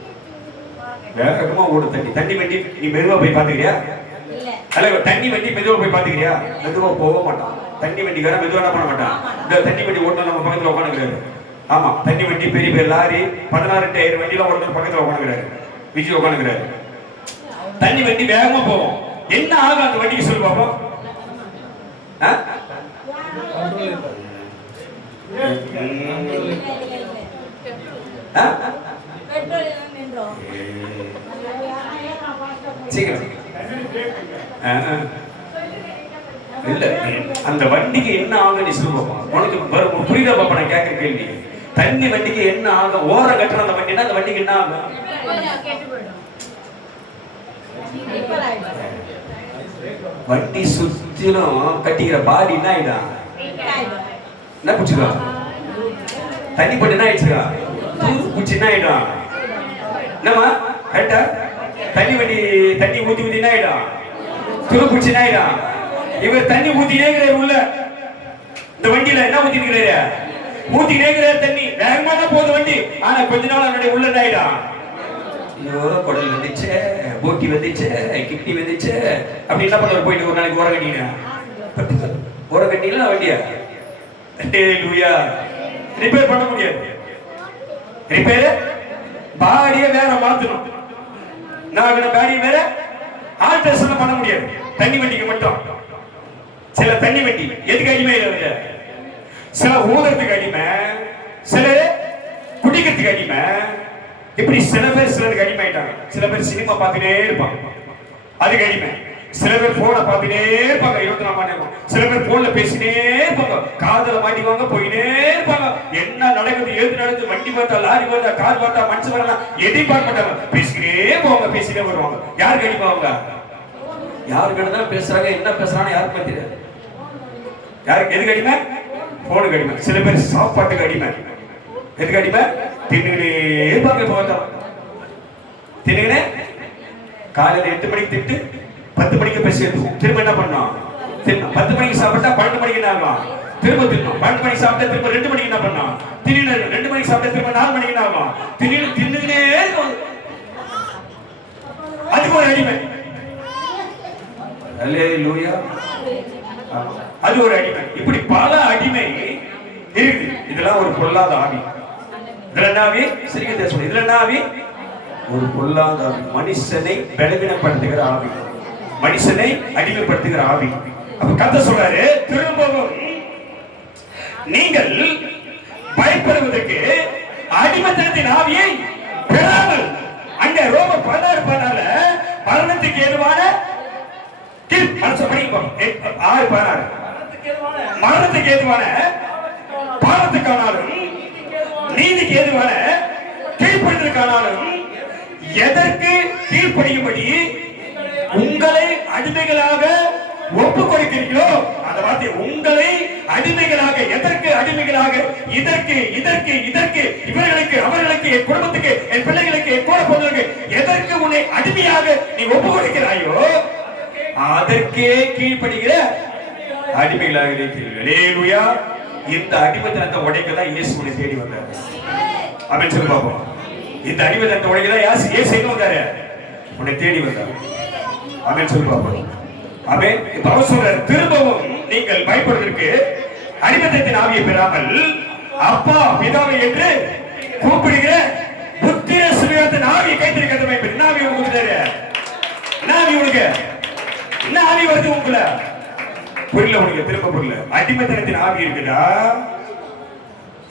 வேகமா ஓடும் தண்ணி. தண்ணி வண்டி நீ மெதுவா போய் பாத்துக்கிறியா? அல்ல தண்ணி வண்டி மெதுவா போய் பாத்துக்கிறியா? மெதுவா போக மாட்டான். தண்ணி வண்டிக்கார மெதுவா என்ன பண்ண மாட்டான். இந்த தண்ணி வண்டி ஓட்டணும் நம்ம பக்கத்துல உட்காந்துக்கிறாரு. ஆமா தண்ணி வண்டி பெரிய பெரிய லாரி 16 டயர் வண்டிலாம் ஓட்டணும் பக்கத்துல உட்காந்துக்கிறாரு, விஜய் உட்காந்துக்கிறாரு. தண்ணி வண்டி வேகமா போவோம். என்ன ஆகும் அந்த வண்டிக்கு சொல்லு பாப்போம்? இல்ல அந்த வண்டிக்கு என்ன ஆகும் நீ சொல்லுவோம். உனக்கு புரியுதா பாப்பா நான் கேட்கிற கேள்வி? தண்ணி வண்டிக்கு என்ன ஆகும்? ஓர கட்டுற அந்த வண்டினா அந்த வண்டிக்கு என்ன ஆகும்? வண்டி சுத்திலும் கட்டிக்கிற பாடி என்ன ஆயிடும்? என்ன பிடிச்சிக்கா? தண்ணி போட்டு என்ன ஆயிடுச்சுக்கா? பூச்சி என்ன ஆயிடும்? என்னமா கரெக்டா? தண்ணி வண்டி தண்ணி ஊத்தி ஊத்தி என்ன ஆயிடும்? துரு பூச்சி என்ன ஆயிடும்? இவர் தண்ணி ஊத்தினே இருக்கிறார் உள்ள. இந்த வண்டியில என்ன ஊத்திக்கிறாரு? ஊத்தினே இருக்கிறார் தண்ணி. வேகமா தான் போகுது வண்டி. ஆனா கொஞ்ச நாள் அவனுடைய உள்ள என்ன ஆயிடும்? ஐயோ குடல் வந்துச்சு, போட்டி வந்துச்சு, கிட்னி வந்துச்சு அப்படி என்ன பண்ணுவார்? போயிட்டு ஒரு நாளைக்கு ஓர கட்டினா ஓர கட்டினா வண்டியா ரிப்பேர் பண்ண முடியாது. ரிப்பேர் பாடியை வேற மாத்தணும். நான் பாடியை வேற ஆல்ட்ரேஷன் பண்ண முடியாது. தண்ணி வண்டிக்கு மட்டும். சில தண்ணி வண்டி எதுக்கு அடிமை இல்லை, சில ஊதறதுக்கு அடிமை, சிலர் குடிக்கிறதுக்கு அடிமை. இப்படி சில பேர் சிலருக்கு அடிமைட்டாங்க. சில பேர் சினிமா பார்த்துட்டே இருப்பாங்க, அதுக்கு அடிமை. சில பேர் போனை பார்த்துட்டே இருப்பாங்க 24 மணி நேரம். சில பேர் போன்ல பேசினே இருப்பாங்க, காதல மாட்டிக்குவாங்க, போயினே இருப்பாங்க. என்ன நடக்குது, எது நடக்குது, வண்டி பார்த்தா, லாரி பார்த்தா, கார் பார்த்தா, மனுஷன் வரலாம், எதையும் பார்க்க மாட்டாங்க. பேசிக்கிட்டே போவாங்க, பேசிட்டே வருவாங்க. யாருக்கு அடிப்பாங்க? யாருக்கு தான் பேசுறாங்க, என்ன பேசுறான்னு யாருக்கு தெரியாது. யாருக்கு எதுக்கு அடிமை? போனுக்கு அடிமை. சில பேர் சாப்பாட்டுக்கு அடிமை. எதுக்கு அடிமை? தின்னுகிட்டே இருப்பாங்க. பார்த்தா தின்னுகினே காலையில 8 மணிக்கு திட்டு 10 மணிக்கு பேசி எடுத்துவோம். திரும்ப என்ன பண்ணோம்? தின்னும். 10 மணிக்கு சாப்பிட்டா 12 மணிக்கு என்ன ஆகும்? திரும்ப தின்னும். 12 மணிக்கு சாப்பிட்டா திரும்ப 2 மணிக்கு என்ன பண்ணோம்? திடீர்னு 2 மணிக்கு சாப்பிட்டா திரும்ப 4 மணிக்கு என்ன ஆகும்? திடீர்னு தின்னுகினே இருக்கும். அதுக்கு ஒரு அடிமை. அல்லேலூயா. அது ஒரு அடிமை. இப்படி பல அடிமை இருக்குது. இதெல்லாம் ஒரு பொல்லாத ஆவி. இதெல்லாமே சரியா சொல்லு. இதெல்லாமே ஒரு பொல்லாத ஆவி. மனுஷனை பலவீனப்படுத்துகிற ஆவி, மனுஷனை அடிமைப்படுத்துகிற ஆவி. அப்ப கர்த்தர் சொல்றாரு, திரும்பவும் நீங்கள் பயப்படுவதற்கு அடிமைத்தனத்தின் ஆவியை பெறாமல். அங்க ரோமர் 16:14 மரணத்துக்கு ஏதுவான மரணத்துக்கு ஏதுவான பாவத்துக்கானாலும் நீதிக்கு ஏதுவான கீழ்ப்படிதலுக்கானாலும் எதற்கு கீழ்ப்படியும்படி உங்களை அடிமைகளாக ஒப்பு கொடுக்கிறீர்களோ, அந்த வார்த்தை உங்களை அடிமைகளாக, எதற்கு அடிமைகளாக? இதற்கு இதற்கு இதற்கு, இவர்களுக்கு அவர்களுக்கு, என் குடும்பத்துக்கு, என் பிள்ளைகளுக்கு, என் கூட போனவர்களுக்கு எதற்கு உன்னை அடிமையாக நீ ஒப்பு கொடுக்கிறாயோ அதற்கே கீழ்ப்படுகிற அடிமைகளாக இருக்கிறீர்கள். இந்த அடிமைத்தனத்தை உடைக்கதான் இயேசு உன்னை தேடி வந்தார். அப்படின்னு சொல்லி பார்ப்போம். இந்த அடிமைத்தனத்தை உடைக்கதான் இயேசு எங்க வந்தாரு? உன்னை தேடி வந்தார். அப்படின்னு சொல்லி பார்ப்போம். ஆமென். இப்ப அவர் சொல்றார், திரும்பவும் நீங்கள் பயப்படுவதற்கு அடிமைத்தனத்தின் ஆவியை பெறாமல் அப்பா பிதாவை என்று கூப்பிடுகிற புத்திர சுவிகாரத்தின் ஆவியை கைத்திருக்கிறத. என்ன ஆவி உங்களுக்கு? என்ன ஆவி உங்களுக்கு? என்ன ஆவி வருது உங்கள? புரியல உனக்கு? திரும்ப புரியல. அடிமைத்தனத்தின் ஆவி இருக்குதா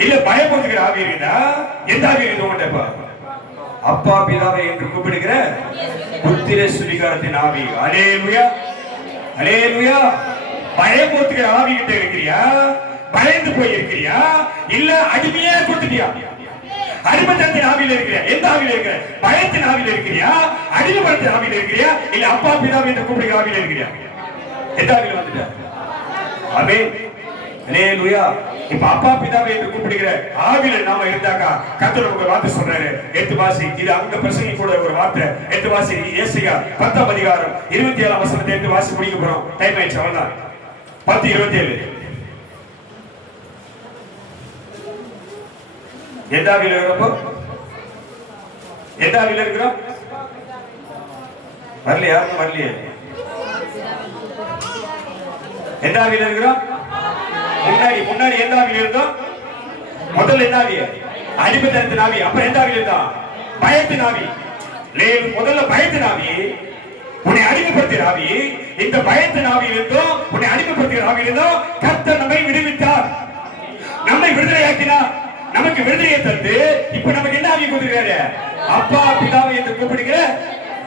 இல்ல பயப்படுத்துகிற ஆவி இருக்குதா? எந்த ஆவி இருக்குது உங்கள்கிட்ட? அப்பா பிதாவை என்று கூப்பிடுகிற புத்திர சுவிகாரத்தின் ஆவி. அல்லேலூயா, அல்லேலூயா. பயமுறுத்துகிற ஆவி கிட்ட இருக்கிறியா? பயந்து போய் இருக்கிறியா? இல்ல அடிமையா கொடுத்துட்டியா? அடிமைத்தனத்தின் ஆவியில இருக்கிறியா? எந்த ஆவியில இருக்கிற? பயத்தின் ஆவியில இருக்கிறியா? அடிமைத்தனத்தின் ஆவியில இருக்கிறியா? இல்ல அப்பா பிதாவை என்று கூப்பிடுகிற ஆவியில இருக்கிறியா? எந்த ஆவியில வந்துட்ட? ஆமென், அல்லேலூயா. இப்ப அப்பா பிதாவை என்று கூப்பிடுகிற ஆவியில நாம இருந்தாக்கா கர்த்தர் நமக்கு வார்த்தை சொல்றாரு. 8 வாசி, இது அங்க பிரசங்கி கூட ஒரு வார்த்தை. 8 வாசி, ஏசாயா 10ஆம் அதிகாரம் 27ஆம் வசனத்தை 8 வாசி முடிக்க போறோம். டைம் ஆயிடுச்சு, அவ்வளவுதான். 10:27. எந்த ஆவியில இருக்கிறோம்? எந்த ஆவியில இருக்கிறோம்? வரலையா? யாரும் வரலையே. எந்த ஆவியில இருக்கிறோம்? முன்னாடி எந்த ஆவியில இருந்தோம்? முதல்ல எந்த ஆவி? அடிமைத்தனத்தின் ஆவி. அப்புறம் எந்த ஆவியில இருந்தோம்? பயத்தின் ஆவி. முதல்ல பயத்தின் ஆவி, உன்னை அடிமைப்படுத்திய ஆவி. இந்த பயத்தின் ஆவியில் இருந்தோம், உன்னை அடிமைப்படுத்திய ஆவியில் இருந்தோம் கர்த்தர் நம்மை விடுவித்தார், நம்மை விடுதலையாக்கினார், நமக்கு விடுதலையை தந்து இப்ப நமக்கு என்ன ஆவி கொடுக்கிறாரு? அப்பா பிதாவை என்று கூப்பிடுகிற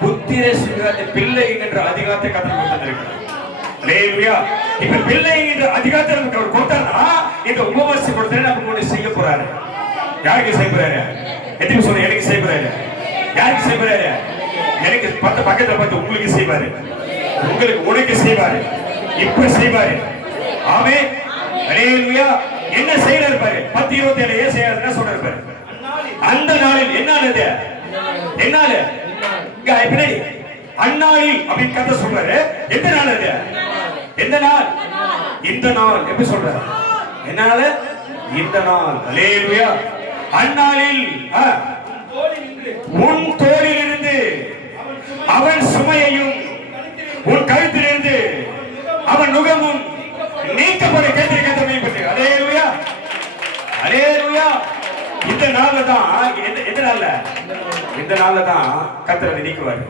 புத்திர சுவிகாரத்தின் பிள்ளை என்ற அதிகாரத்தை கர்த்தர் கொடுத்திருக்கிறார். அல்லேலூயா. இப்ப பிள்ளை என்ற அதிகாரத்தை நமக்கு அவர் கொடுத்தாருன்னா இந்த உபவாசம் கொடுத்தாரு நமக்கு ஒண்ணு செய்ய போறாரு. யாருக்கு செய்ய போறாரு? எத்தனை சொல்ல? எனக்கு செய்ய போறாரு. யாருக்கு செய்ய போறாரு? எனக்கு பக்கத்துல பார்த்து உங்களுக்கு செய்வாரு, உங்களுக்கு உனக்கு செய்வாரு, இப்ப செய்வாரு. ஆமென், அல்லேலூயா. என்ன செய்யறாரு பாரு. 10:27 ஏன் செய்யறாருன்னா சொல்றாரு பாரு. அந்த நாளில் என்ன ஆனது? என்ன ஆளு? இங்க பின்னாடி அந்நாளில் அப்படின்னு கதை சொல்றாரு. எந்த நாள் அது? எந்த நாள்? இந்த நாள். எப்படி சொல்றாரு? என்ன நாள்? இந்த நாள். அல்லேலூயா. அந்நாளில் உன் தோளில் இருந்து அவன் சுமையையும் உன் கழுத்திலிருந்து அவன் நுகமும் நீக்கப்பட கேட்டிருக்க. அல்லேலூயா, அல்லேலூயா. இந்த நாள்ல தான் எந்த நாள்ல? இந்த நாள்ல தான் கர்த்தர் நீக்குவார்.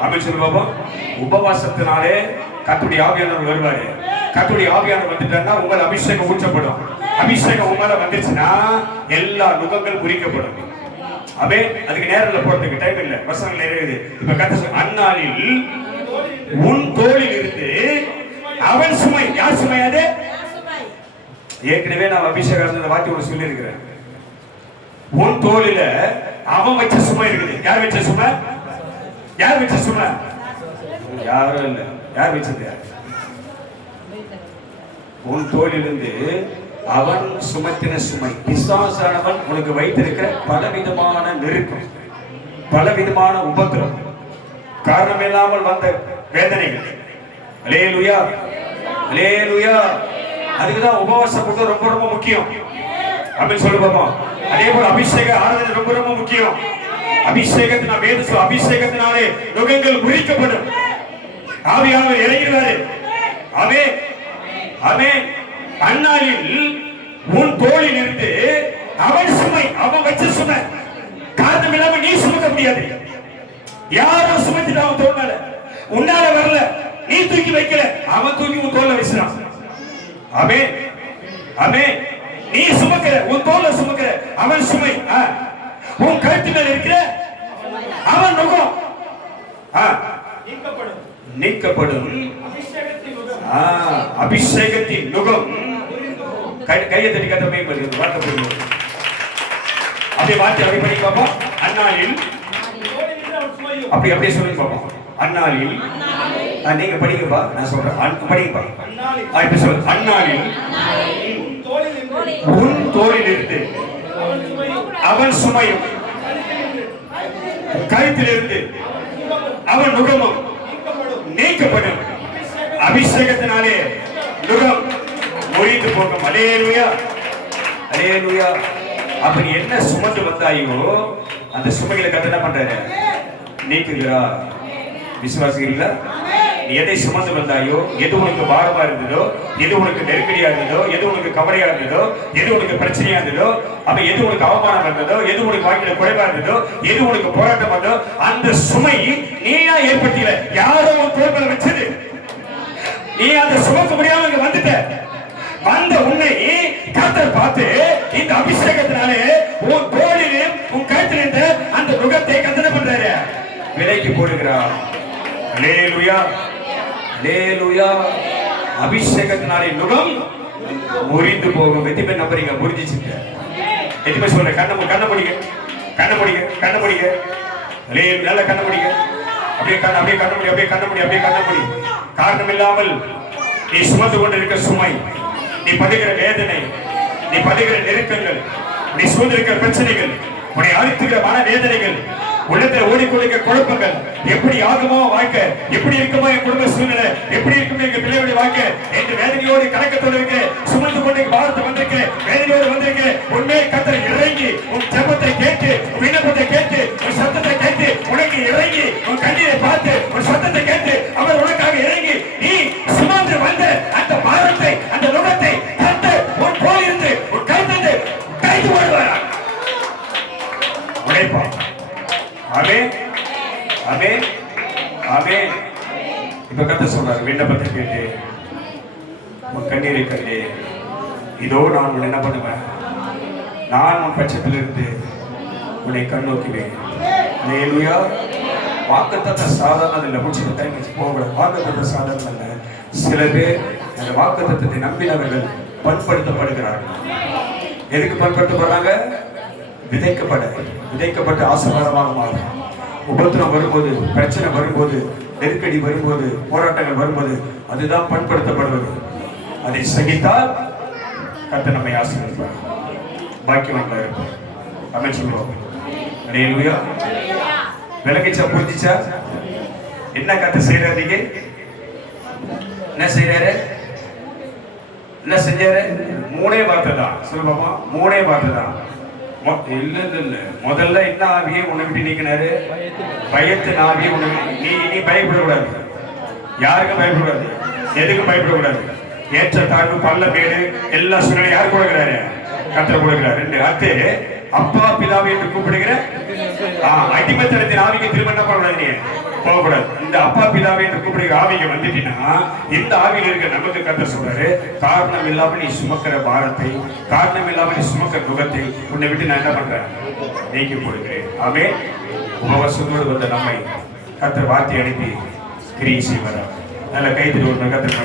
அப்படின்னு சொல்லி பாப்போம். உபவாசத்தினாலே கர்த்தருடைய ஆவியானவர் வருவாரு. கர்த்தருடைய ஆவியானவர் வந்துட்டாருன்னா உங்கள் அபிஷேகம் ஊற்றப்படும். அபிஷேகம் உங்களால வந்துச்சுன்னா எல்லா நுகங்கள் குறிக்கப்படும். அவே அதுக்கு நேரில் போறதுக்கு டைம் இல்ல, வசனங்கள் நிறைவேது. இப்ப கர்த்தர் அந்நாளில் உன் தோளில் இருந்து அவன் சுமை. யார் சுமை அது? ஏற்கனவே நான் அபிஷேகம் வார்த்தை ஒரு சொல்லி இருக்கிறேன். உன் தோளில அவன் வச்ச சுமை இருக்குது. யார் வச்ச சுமை? யார் வச்ச சுமை? யாரும் இல்ல. யார் வச்சது? உன் தோளிலிருந்து அவன் சுமத்தின சுமை. பிசாசானவன் உனக்கு வைத்திருக்கிற பலவிதமான நெருக்கம், பலவிதமான உபத்திரம், காரணம் இல்லாமல் வந்த வேதனைகள். அல்லேலூயா, அல்லேலூயா. அதுக்குதான் உபவாசம் கொடுத்தது ரொம்ப ரொம்ப முக்கியம் அப்படின்னு சொல்லி பார்ப்போம். அதே போல அபிஷேக ஆராதனை ரொம்ப ரொம்ப முக்கியம். அபிஷேகத்தினால் வேத அபிஷேகத்தினாலே நுகங்கள் முறிக்கப்படும். ஆவியானவர் இறங்கிடுவாரு. ஆமென், ஆமென். அந்நாளில் உன் தோளில் இருந்து அவன் சுமை, அவன் வச்ச சுமை. காரணம் இல்லாம நீ சுமக்க முடியாது. யாரோ சுமத்திட்டு அவன் தோல்ல உன்னால வரல, நீ தூக்கி வைக்கல, அவன் தூக்கி உன் தோல்ல வச்சிடான். ஆமென், ஆமென். நீ சுமக்கிற, உன் தோல்ல சுமக்கிற அவன் சுமை, உன் கழுத்து மேல இருக்கிற அவன் நுகம் நீக்கப்படும். அபிஷேகத்தின் நுகம். கையை தட்டி கத்த மேம்படுகிறது. வார்த்தை புரியும். அப்படியே வார்த்தை அப்படி பண்ணி பார்ப்போம். அந்நாளில் அப்படியே சொல்லி பார்ப்போம். அந்நாளில் நீங்க படிங்கப்பா, நான் சொல்றேன். படிங்கப்பா. இப்ப சொல்லு. அந்நாளில் உன் தோளில் இருந்து அவன் சுமையும் கழுத்திலிருந்து அவன் நுகமும் நீக்கப்படும். அபிஷேகத்தினாலே நுகம் முறிந்து போகும். அல்லேலூயா, அல்லேலூயா. அப்படி என்ன சுமந்து வந்தாயோ அந்த சுமைகளை கர்த்தர் என்ன பண்றாரு? நீக்குகிறார். விசுவாசிக்கிறீங்களா? நீ எதை சுமந்து வந்தாயோ, எது உனக்கு பாரமா இருந்ததோ, எது உனக்கு நெருக்கடியா இருந்ததோ, எது உனக்கு கவலையா இருந்ததோ, எது உனக்கு பிரச்சனையா இருந்ததோ, அப்ப எது உனக்கு அவமானம் இருந்ததோ, எது உனக்கு வாழ்க்கையில குறைவா இருந்ததோ, எது உனக்கு போராட்டம் வந்தோ, அந்த சுமை நீயா ஏற்படுத்தல, யாரோ உன் தோல்ல வச்சது. நீ அந்த சுமக்க முடியாம இங்க வந்துட்ட. வந்த உன்னை கர்த்தர் பார்த்து இந்த அபிஷேகத்தினாலே உன் தோளிலும் உன் கழுத்திலிருந்து அந்த நுகத்தை நுகத்தை கத்தனை பண்றாரு, விலைக்கு போடுகிறார். அல்லேலூயா, அல்லேலூயா. அபிஷேகத்தினாலே நுகம் முறிந்து போகும். எத்தனை நம்புறீங்க? முறிஞ்சிச்சுங்க. எத்தனை சொல்றேன்? கண்ண முடிங்க, கண்ண முடிங்க, கண்ண முடிங்க. நல்ல கண்ண முடிங்க. அப்படியே கண்ண முடி, அப்படியே கண்ண முடி, அப்படியே கண்ண முடி. காரணம் இல்லாமல் நீ சுமந்து கொண்டிருக்க சுமை, நீ படுகிற வேதனை, நீ படுகிற நெருக்கங்கள், நீ சூழ்ந்திருக்கிற பிரச்சனைகள், உன்னை அழுத்துகிற மன வேதனைகள், உள்ளத்தில் ஓடிக்கொண்டிருக்க குழப்பங்கள், எப்படி ஆகுமோ வாழ்க்கை, எப்படி இருக்குமோ என் குடும்ப சூழ்நிலை, எப்படி இருக்குமோ எங்க பிள்ளைகளுடைய வாழ்க்கை என்று வேதனையோடு கலக்கத்தோடு இருக்க, சுமந்து கொண்டு பாரத்தை வந்திருக்க, வேதனையோடு வந்திருக்க, உண்மையை கத்தர் இறங்கி உன் ஜெபத்தை கேட்டு, உன் விண்ணப்பத்தை கேட்டு, உன் சத்தத்தை கேட்டு, உனக்கு இறங்கி உன் கண்ணீரை பார்த்து, உன் சத்தத்தை கேட்டு அவர் உனக்காக இறங்கி நீ சுமந்து வந்த அந்த பாரத்தை, அந்த நுகத்தை கத்து உன் போலிருந்து உன் கைத்தந்து கைது போடுவாரா உழைப்பா. ஆமென், ஆமென், ஆமென். இப்ப கத்த சொல்றாரு, விண்ணப்பத்தை கேட்டு உன் கண்ணீரை கண்டு இதோ நான் உன்னை என்ன பண்ணுவேன், நான் உன் பட்சத்தில் இருந்து உன்னை கண்ணோக்குவேன். அல்லேலூயா. வாக்குத்தத்த சாதாரணம் இல்லை, முடிச்சு டைம் வச்சு போகக்கூடாது. வாக்குத்தத்த சாதாரணம் இல்லை. சில பேர் அந்த வாக்குத்தத்தத்தை நம்பினவர்கள் பண்படுத்தப்படுகிறார்கள். எதுக்கு பண்படுத்தப்படுறாங்க? விதைக்கப்பட்ட ஆசீர்வாதமாக மாறும். உபத்திரம் வரும்போது, பிரச்சனை வரும்போது, நெருக்கடி வரும்போது, போராட்டங்கள் வரும்போது அதுதான் பண்படுத்தப்படுவது. அதை சகித்தால் கர்த்தர் நம்மை ஆசீர்வதிப்பார், பாக்கியவான்களாக இருப்பார். ஆமென் சொல்லுவோம். அல்லேலூயா. விளங்கிச்சா? புரிஞ்சிச்சா? என்ன கர்த்தர் செய்யறாதீங்க? என்ன செய்யறாரு? என்ன செஞ்சாரு? மூணே வார்த்தை தான். சொல்லுவோமா? மூணே வார்த்தை தான். இல்ல முதல்ல என்ன ஆவியை உன்னை விட்டு நீக்கினாரு? பயத்தின் ஆவியை உன்னை. நீ பயப்படக்கூடாது, யாருக்கும் பயப்படக்கூடாது, எதுக்கும் பயப்படக்கூடாது. ஏற்ற தாழ்வு பள்ள மேடு எல்லா சூழ்நிலையும் யார் கொடுக்கிறாரு? கர்த்தர் கொடுக்கிறார். ரெண்டு அடுத்து அப்பா பிதாவை என்று கூப்பிடுகிற அடிமைத்தனத்தின் ஆவிக்கு திரும்ப என்ன பண்ணக்கூடாது? நீ போகக்கூடாது. இந்த அப்பா பிதாவை என்று கூப்பிடுகிற ஆவிக்கு வந்துட்டீங்கன்னா இந்த ஆவியில் இருக்க நமக்கு கர்த்தர் சொல்றாரு, காரணம் இல்லாமல் நீ சுமக்கிற பாரத்தை, காரணம் இல்லாமல் நீ சுமக்கிற நுகத்தை உன்னை விட்டு நான் என்ன பண்றேன்? நீக்கி போடுகிறேன். ஆமென். உபவாசத்தோடு வந்த நம்மை கர்த்தர் வார்த்தை அனுப்பி கிரியை செய்வார். நல்ல கைத்தில் ஒரு கர்த்தர்